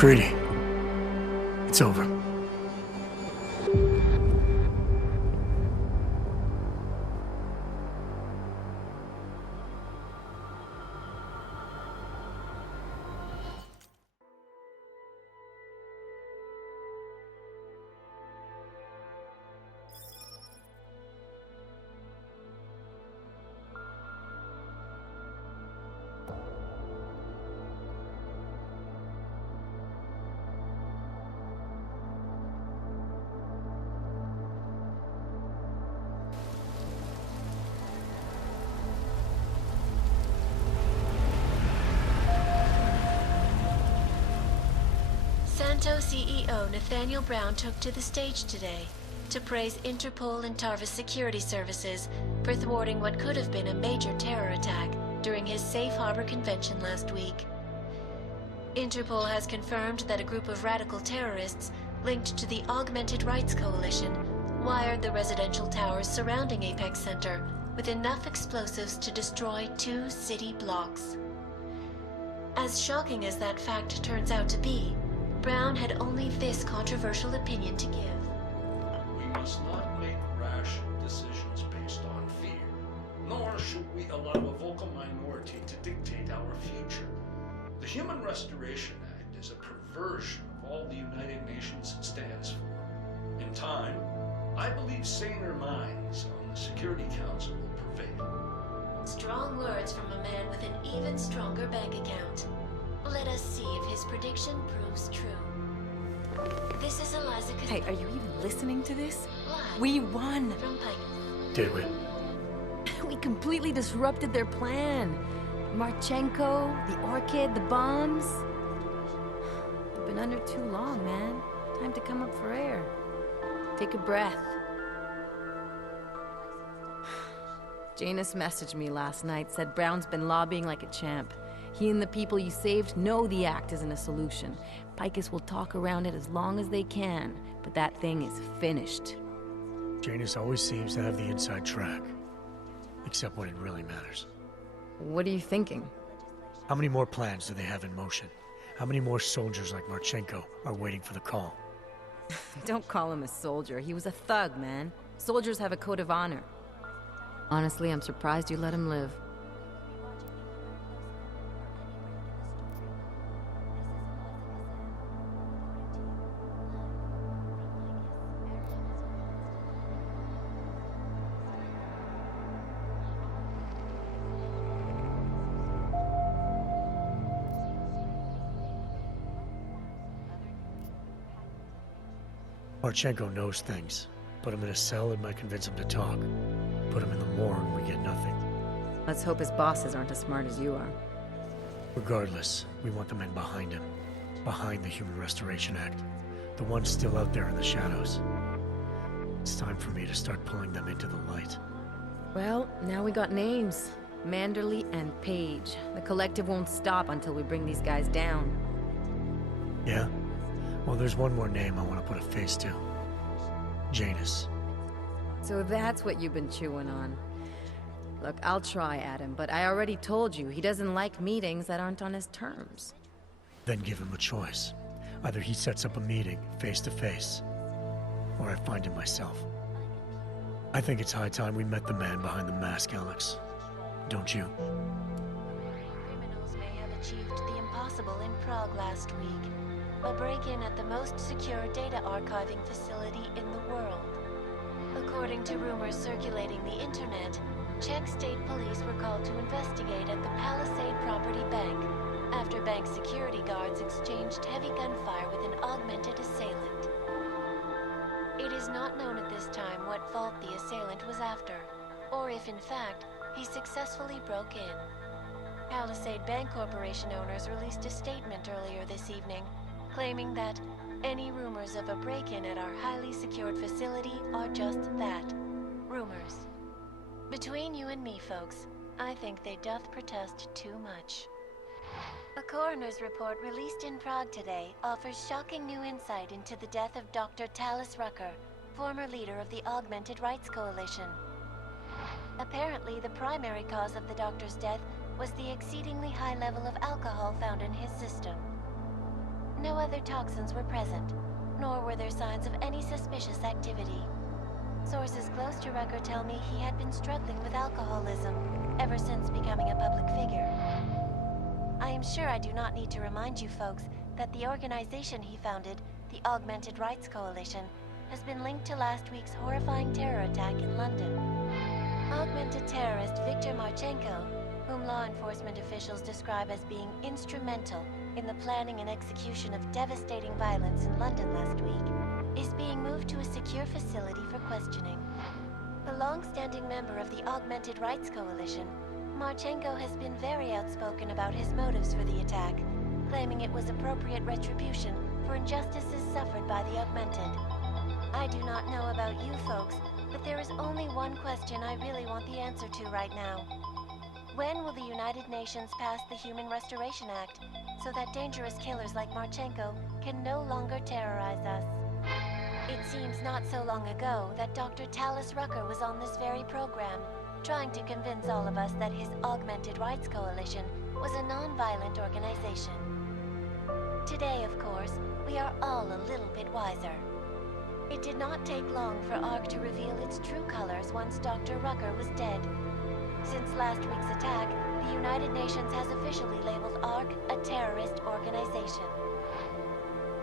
Greedy. It's over. Santo CEO Nathaniel Brown took to the stage today to praise Interpol and Tarvis security services for thwarting what could have been a major terror attack during his Safe Harbor convention last week. Interpol has confirmed that a group of radical terrorists linked to the Augmented Rights Coalition wired the residential towers surrounding Apex Center with enough explosives to destroy 2 city blocks. As shocking as that fact turns out to be, Brown had only this controversial opinion to give. We must not make rash decisions based on fear, nor should we allow a vocal minority to dictate our future. The Human Restoration Act is a perversion of all the United Nations stands for. In time, I believe saner minds on the Security Council will prevail. Strong words from a man with an even stronger bank account. Let us see if his prediction proves true. This is Eliza. Hey, are you even listening to this? Live We won! from Pike. Did we? We completely disrupted their plan. Marchenko, the Orchid, the bombs. You've been under too long, man. Time to come up for air. Take a breath. Janus messaged me last night, said Brown's been lobbying like a champ. He and the people you saved know the act isn't a solution. Picus will talk around it as long as they can, but that thing is finished. Janus always seems to have the inside track. Except when it really matters. What are you thinking? How many more plans do they have in motion? How many more soldiers like Marchenko are waiting for the call? Don't call him a soldier. He was a thug, man. Soldiers have a code of honor. Honestly, I'm surprised you let him live. Marchenko knows things. Put him in a cell and might convince him to talk. Put him in the morgue, we get nothing. Let's hope his bosses aren't as smart as you are. Regardless, we want the men behind him. Behind the Human Restoration Act. The ones still out there in the shadows. It's time for me to start pulling them into the light. Well, now we got names. Manderley and Page. The collective won't stop until we bring these guys down. Yeah? Well, there's one more name I want to put a face to. Janus. So that's what you've been chewing on. Look, I'll try, Adam, but I already told you, he doesn't like meetings that aren't on his terms. Then give him a choice. Either he sets up a meeting, face to face, or I find him myself. I think it's high time we met the man behind the mask, Alex. Don't you? Criminals may have achieved the impossible in Prague last week. A break-in at the most secure data archiving facility in the world. According to rumors circulating the internet, Czech state police were called to investigate at the Palisade Property Bank after bank security guards exchanged heavy gunfire with an augmented assailant. It is not known at this time what fault the assailant was after, or if in fact he successfully broke in. Palisade Bank Corporation owners released a statement earlier this evening claiming that any rumors of a break-in at our highly secured facility are just that, rumors. Between you and me, folks, I think they doth protest too much. A coroner's report released in Prague today offers shocking new insight into the death of Dr. Talis Rucker, former leader of the Augmented Rights Coalition. Apparently, the primary cause of the doctor's death was the exceedingly high level of alcohol found in his system. no other toxins were present, nor were there signs of any suspicious activity. Sources close to Rucker tell me he had been struggling with alcoholism ever since becoming a public figure. I am sure I do not need to remind you folks that the organization he founded, the Augmented Rights Coalition, has been linked to last week's horrifying terror attack in London. Augmented terrorist Viktor Marchenko, whom law enforcement officials describe as being instrumental in the planning and execution of devastating violence in London last week, is being moved to a secure facility for questioning. A long-standing member of the Augmented Rights Coalition, Marchenko has been very outspoken about his motives for the attack, claiming it was appropriate retribution for injustices suffered by the Augmented. I do not know about you folks, but there is only one question I really want the answer to right now. When will the United Nations pass the Human Restoration Act so that dangerous killers like Marchenko can no longer terrorize us? It seems not so long ago that Dr. Talis Rucker was on this very program, trying to convince all of us that his Augmented Rights Coalition was a non-violent organization. Today, of course, we are all a little bit wiser. It did not take long for ARC to reveal its true colors once Dr. Rucker was dead. Since last week's attack, the United Nations has officially labeled ARC a terrorist organization.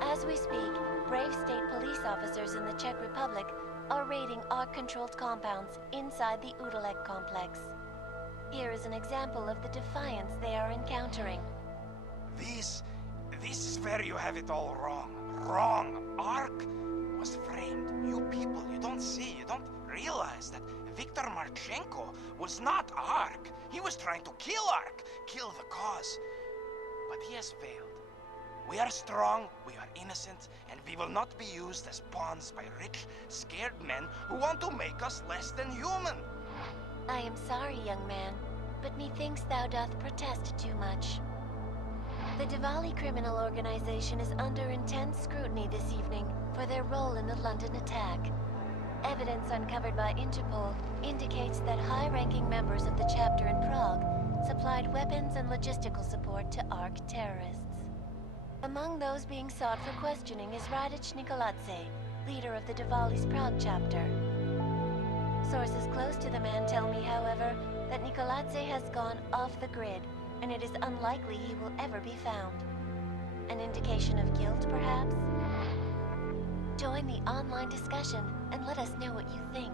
As we speak, brave state police officers in the Czech Republic are raiding ARC-controlled compounds inside the Udalek complex. Here is an example of the defiance they are encountering. This is where you have it all wrong. Wrong. ARC was framed. You people, you don't see, you don't realize that Viktor Marchenko was not ARC. He was trying to kill ARC, kill the cause. But he has failed. We are strong, we are innocent, and we will not be used as pawns by rich, scared men who want to make us less than human. I am sorry, young man, but methinks thou doth protest too much. The Diwali criminal organization is under intense scrutiny this evening for their role in the London attack. Evidence uncovered by Interpol indicates that high-ranking members of the chapter in Prague supplied weapons and logistical support to ARC terrorists. Among those being sought for questioning is Radic Nikoladze, leader of the Diwali's Prague chapter. Sources close to the man tell me, however, that Nikoladze has gone off the grid, and it is unlikely he will ever be found. An indication of guilt, perhaps? Join the online discussion and let us know what you think.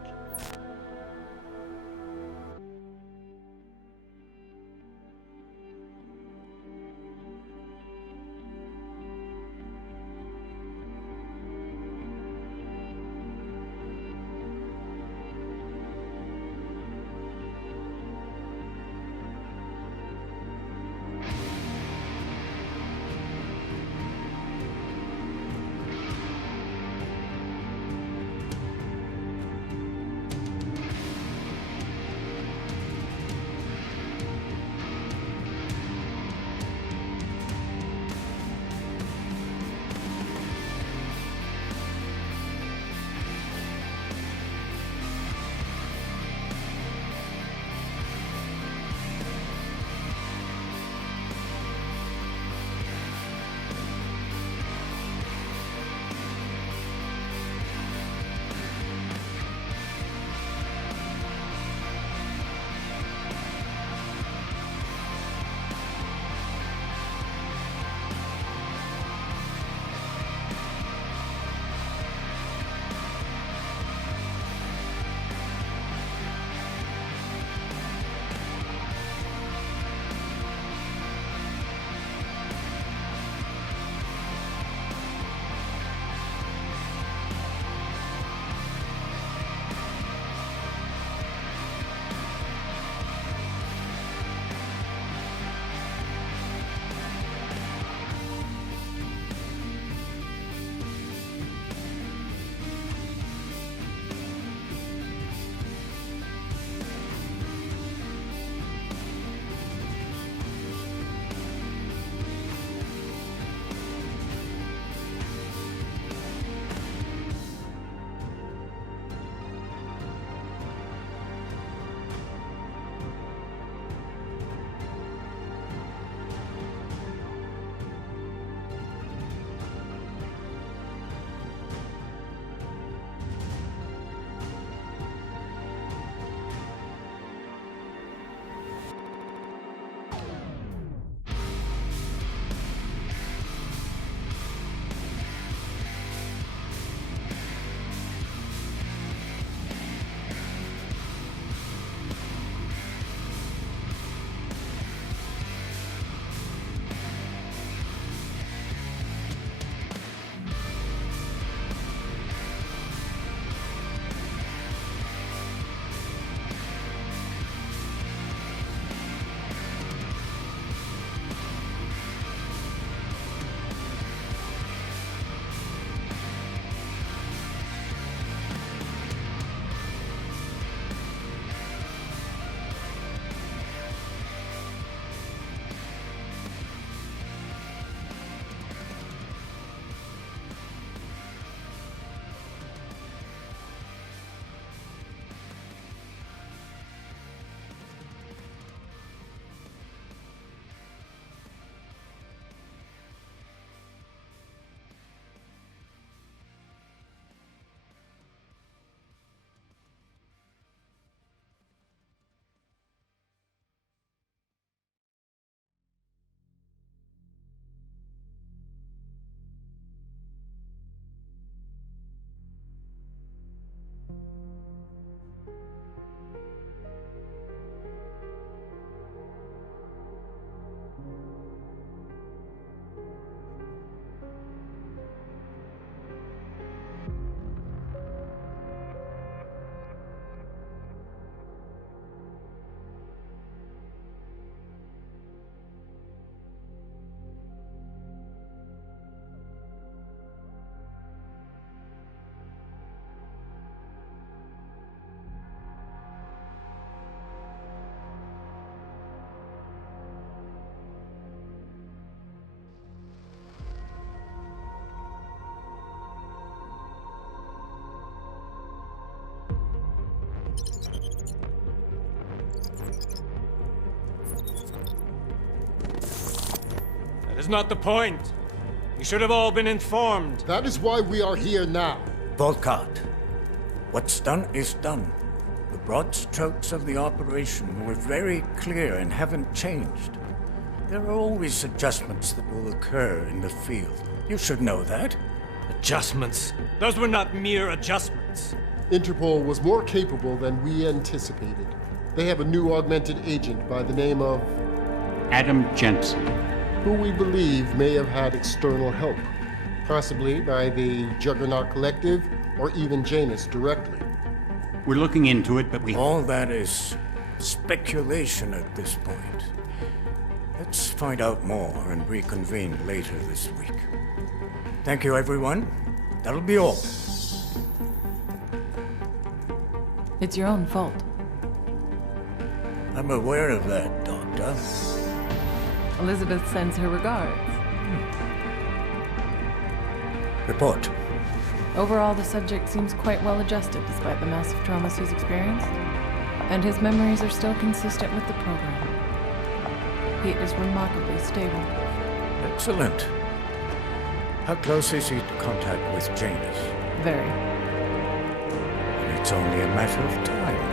That's not the point. You should have all been informed. That is why we are here now. Volkart, what's done is done. The broad strokes of the operation were very clear and haven't changed. There are always adjustments that will occur in the field. You should know that. Adjustments? Those were not mere adjustments. Interpol was more capable than we anticipated. They have a new augmented agent by the name of Adam Jensen, who we believe may have had external help, possibly by the Juggernaut Collective or even Janus directly. we're looking into it, but we... All that is speculation at this point. Let's find out more and reconvene later this week. Thank you, everyone. That'll be all. It's your own fault. I'm aware of that, Doctor. Elizabeth sends her regards. Report. Overall, the subject seems quite well adjusted despite the massive traumas he's experienced, and his memories are still consistent with the program. He is remarkably stable. Excellent. How close is he to contact with Janus? Very. It's only a matter of time.